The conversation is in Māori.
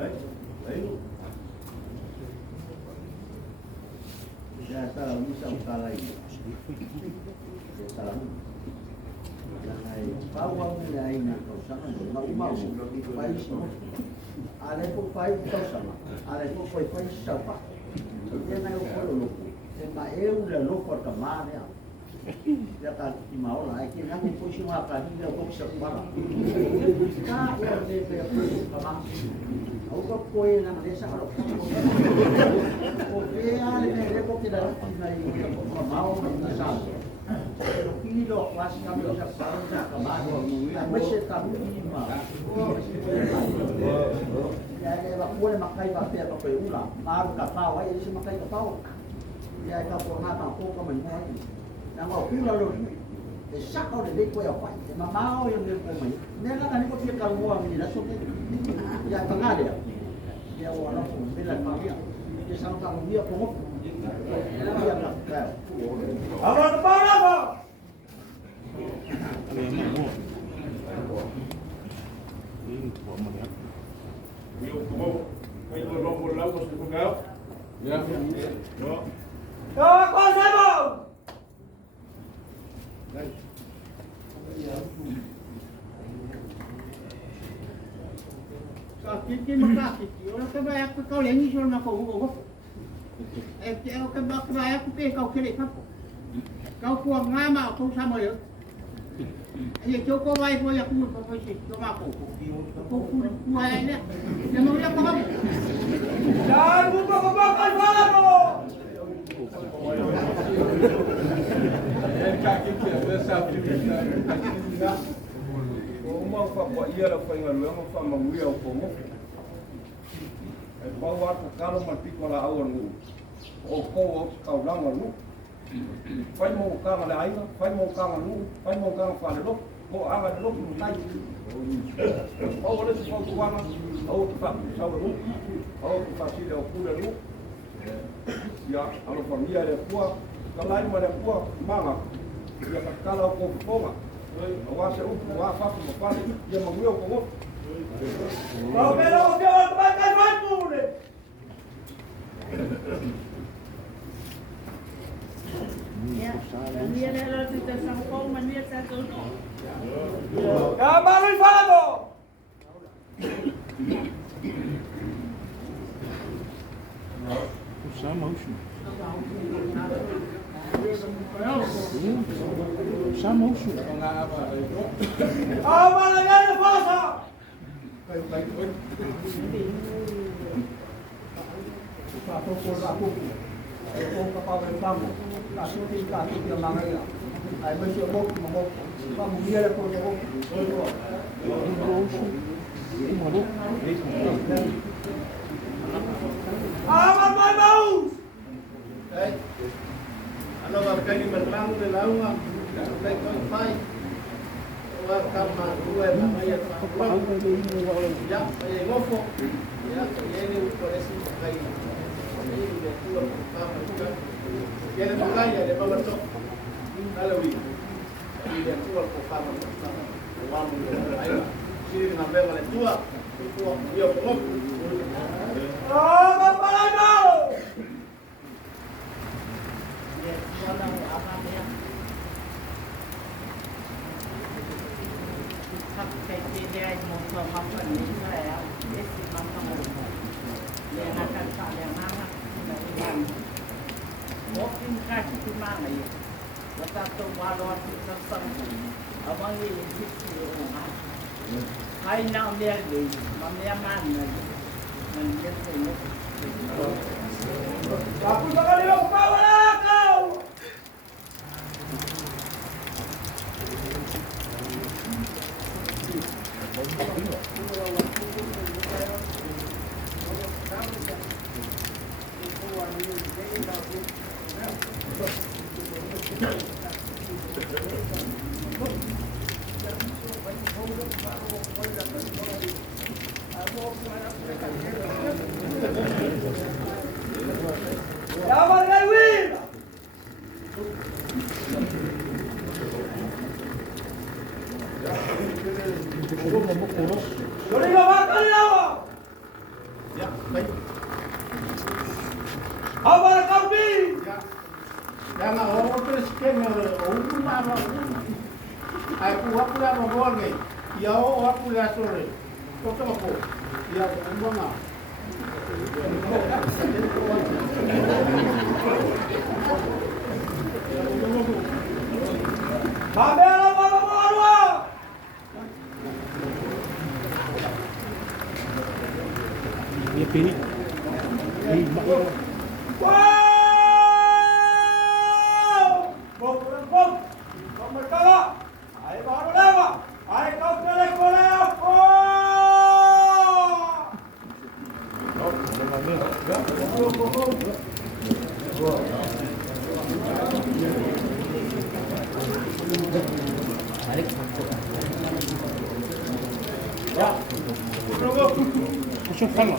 Ya salah bisa salah ini. Salah. Jangan bawang ni na kau sama mau país. Ale pun país kau sama. Ale pun país sama. Dia na eu falo louco. Mas eu le louco para tomar, né? Ya kan mau lah, kita nanti posisi makan dia kok sekolah. Kak, ya dia kemana? Aku kok kue nang desa kalau. Oke, ale dia kok tidak mau menasal. Kilo pas kami bisa parah kemana? Masih kami lima. Ya, dia kue makai pakai apa kue ulang. Maru kapau, ini sih makai kapau. Ya, kapau apa kok kami mau. Nang au pula lo e saka de ko ya pai e mamao yo de ko mai nela kan ko pia kal mo ni la so ke ya tangade ya wala ko bila pa ya e sang ta dia ko mo ya na ka aba pa na ba yo como hay un rombo lago se pongao ya no ko sabo Sakit makakit. Orang kebaya aku kau lengi soal nak kau. Kebaya aku pe kau kiri kau. Kau kuat ngama kau sama ya. Ia cukup baik boleh aku kau sih cuma aku. Kau kuat ni. Yang mau dia kau. Jangan buka makan malam. Uma fa ia la fa nga luenga fa manguia o pongo. E bawa ko kalo matiko la au ngu. O ko o kaulanga lu. Fai mo kanga la aiga, fai mo kanga lu, fai mo kanga fa le lo. Ko anga le lo mu tai. O le se ko wana, o fa sa lu. O fa si le o kule lu. Ya, alo familia le kuwa, kalai ma le kuwa manga. Ya kala ko ponga. Awase upu wa fa ko pa ya manguia ko mo. Kau melo o teu makan matu le. Ya, dia le lo tu sa ko mania sa tu. Kamu lu falando. Sama ušu. Sama ušu. Apa lagi ada puasa? Satu aku. Aku kapal kamu. Kasih kita yang mana ya? Ai masih mau. Kamu dia ada kalau Aman mai baus. Ano marca ni merlang de lawa. Kai kai pai. Wa kama dua na maya. Ya, ai ngofo. Ya, yeye por esse kai. Aí de tua kama kan. Yeye tukaya de baba to. Alawi. Aí de tua kama. Vamos aí. Sini na bela de tua. Tua yo como. Oh, papalano! Hai nào dia đi, mà dia mana? Menjadi semua. Aku bakal lupa kau. Agora, Calvin! Jangan orang tu skema orang mana aku dah bawa ni. Ya aku dah sore. Kau tu apa? Ya mana? Kamera bawa. Dia pilih. Masuk sama.